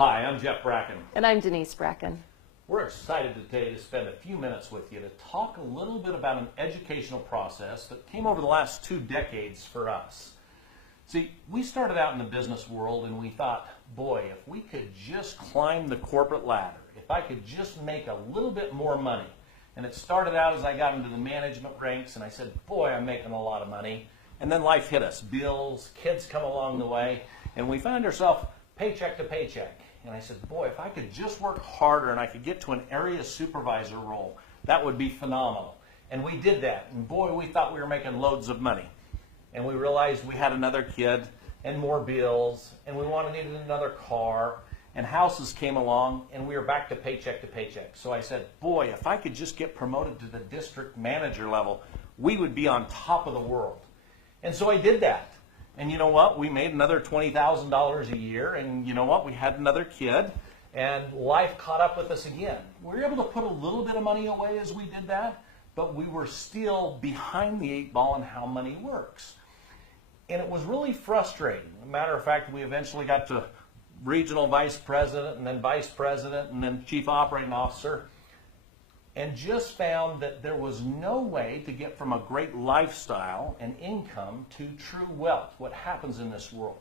Hi, I'm Jeff Bracken. And I'm Denise Bracken. We're excited today to spend a few minutes with you to talk a little bit about an educational process that came over the last 2 decades for us. See, we started out in the business world and we thought, boy, if we could just climb the corporate ladder, if I could just make a little bit more money. And it started out as I got into the management ranks and I said, boy, I'm making a lot of money. And then life hit us. Bills, kids come along the way, and we found ourselves paycheck to paycheck. And I said, boy, if I could just work harder and I could get to an area supervisor role, that would be phenomenal. And we did that. And boy, we thought we were making loads of money. And we realized we had another kid and more bills, and we needed another car, and houses came along, and we were back to paycheck to paycheck. So I said, boy, if I could just get promoted to the district manager level, we would be on top of the world. And so I did that. And you know what? We made another $20,000 a year, and you know what? We had another kid, and life caught up with us again. We were able to put a little bit of money away as we did that, but we were still behind the 8 ball in how money works. And it was really frustrating. As a matter of fact, we eventually got to regional vice president, and then vice president, and then chief operating officer, and just found that there was no way to get from a great lifestyle and income to true wealth, what happens in this world.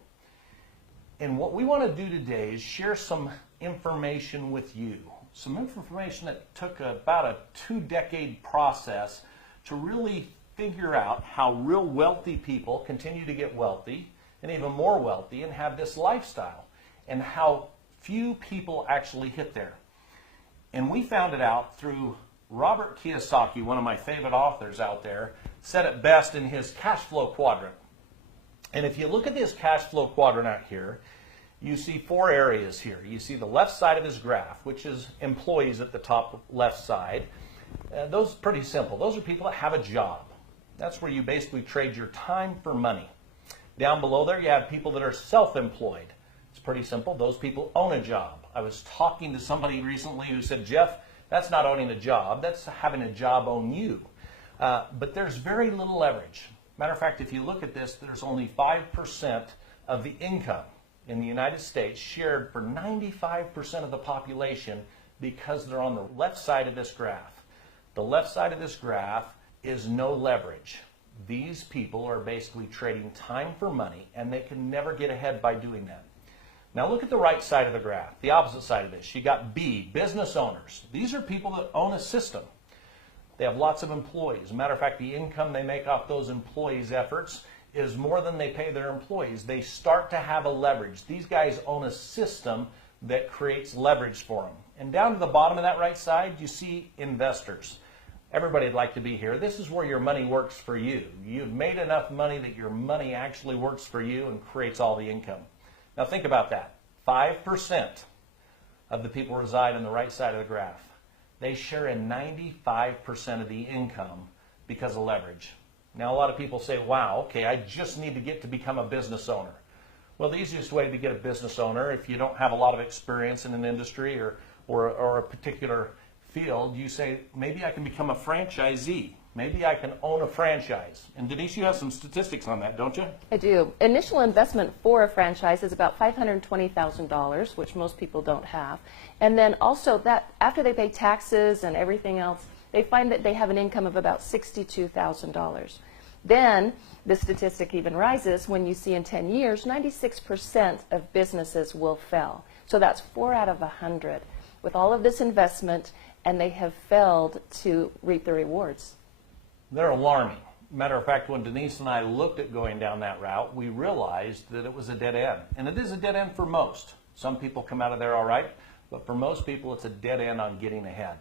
And what we want to do today is share some information with you, some information that took about a 2-decade process to really figure out how real wealthy people continue to get wealthy and even more wealthy and have this lifestyle, and how few people actually hit there. And we found it out through Robert Kiyosaki, one of my favorite authors out there, said it best in his cash flow quadrant. And if you look at this cash flow quadrant out here, you see 4 areas here. You see the left side of his graph, which is employees at the top left side. Those are pretty simple. Those are people that have a job. That's where you basically trade your time for money. Down below there, you have people that are self-employed. It's pretty simple. Those people own a job. I was talking to somebody recently who said, Jeff, that's not owning a job. That's having a job own you. But there's very little leverage. Matter of fact, if you look at this, there's only 5% of the income in the United States shared for 95% of the population because they're on the left side of this graph. The left side of this graph is no leverage. These people are basically trading time for money, and they can never get ahead by doing that. Now look at the right side of the graph, the opposite side of this. You got B, business owners. These are people that own a system. They have lots of employees. As a matter of fact, the income they make off those employees' efforts is more than they pay their employees. They start to have a leverage. These guys own a system that creates leverage for them. And down to the bottom of that right side, you see investors. Everybody'd like to be here. This is where your money works for you. You've made enough money that your money actually works for you and creates all the income. Now think about that. 5% of the people reside on the right side of the graph. They share in 95% of the income because of leverage. Now a lot of people say, wow, okay, I just need to get to become a business owner. Well, the easiest way to get a business owner, if you don't have a lot of experience in an industry or a particular field, you say, maybe I can become a franchisee. Maybe I can own a franchise. And Denise, you have some statistics on that, don't you? I do. Initial investment for a franchise is about $520,000, which most people don't have. And then also that after they pay taxes and everything else, they find that they have an income of about $62,000. Then the statistic even rises when you see in 10 years, 96% of businesses will fail. So that's 4 out of 100 with all of this investment, and they have failed to reap the rewards. They're alarming. Matter of fact, when Denise and I looked at going down that route, we realized that it was a dead end. And it is a dead end for most. Some people come out of there all right, but for most people, it's a dead end on getting ahead.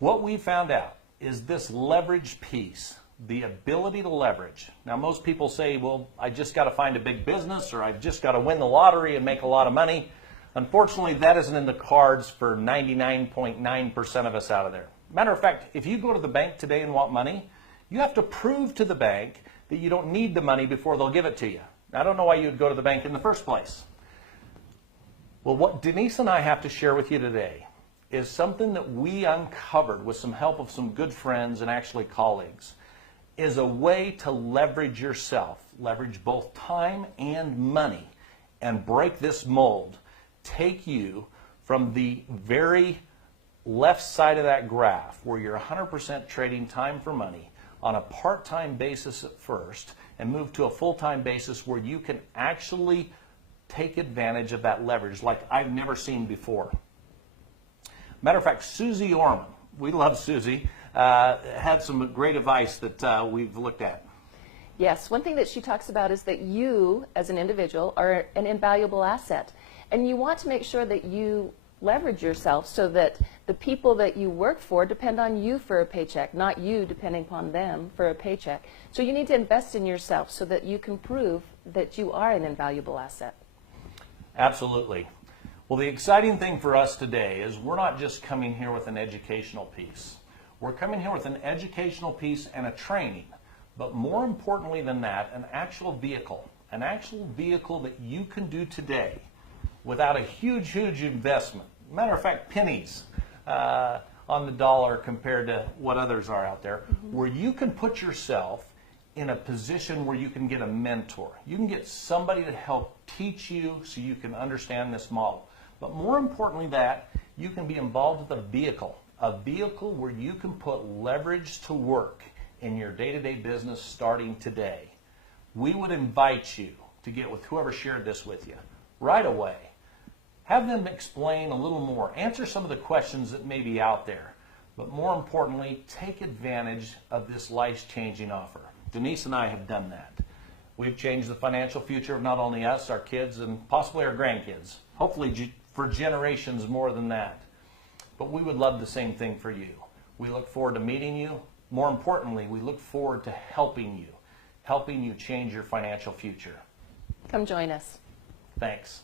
What we found out is this leverage piece, the ability to leverage. Now, most people say, well, I just got to find a big business, or I've just got to win the lottery and make a lot of money. Unfortunately, that isn't in the cards for 99.9% of us out of there. Matter of fact, if you go to the bank today and want money, you have to prove to the bank that you don't need the money before they'll give it to you. I don't know why you'd go to the bank in the first place. Well, what Denise and I have to share with you today is something that we uncovered with some help of some good friends and actually colleagues, is a way to leverage yourself, leverage both time and money, and break this mold take you from the very left side of that graph where you're 100% trading time for money on a part-time basis at first and move to a full-time basis where you can actually take advantage of that leverage like I've never seen before. Matter of fact, Susie Orman, we love Susie, had some great advice that we've looked at. Yes, one thing that she talks about is that you, as an individual, are an invaluable asset. And you want to make sure that you leverage yourself so that the people that you work for depend on you for a paycheck, not you depending upon them for a paycheck. So you need to invest in yourself so that you can prove that you are an invaluable asset. Absolutely. Well, the exciting thing for us today is we're not just coming here with an educational piece. We're coming here with an educational piece and a training. But more importantly than that, an actual vehicle that you can do today without a huge, huge investment. Matter of fact, pennies on the dollar compared to what others are out there, where you can put yourself in a position where you can get a mentor. You can get somebody to help teach you so you can understand this model. But more importantly that, you can be involved with a vehicle where you can put leverage to work in your day-to-day business starting today. We would invite you to get with whoever shared this with you right away. Have them explain a little more, answer some of the questions that may be out there, but more importantly, take advantage of this life-changing offer. Denise and I have done that. We've changed the financial future of not only us, our kids, and possibly our grandkids, hopefully for generations more than that. But we would love the same thing for you. We look forward to meeting you. More importantly, we look forward to helping you change your financial future. Come join us. Thanks.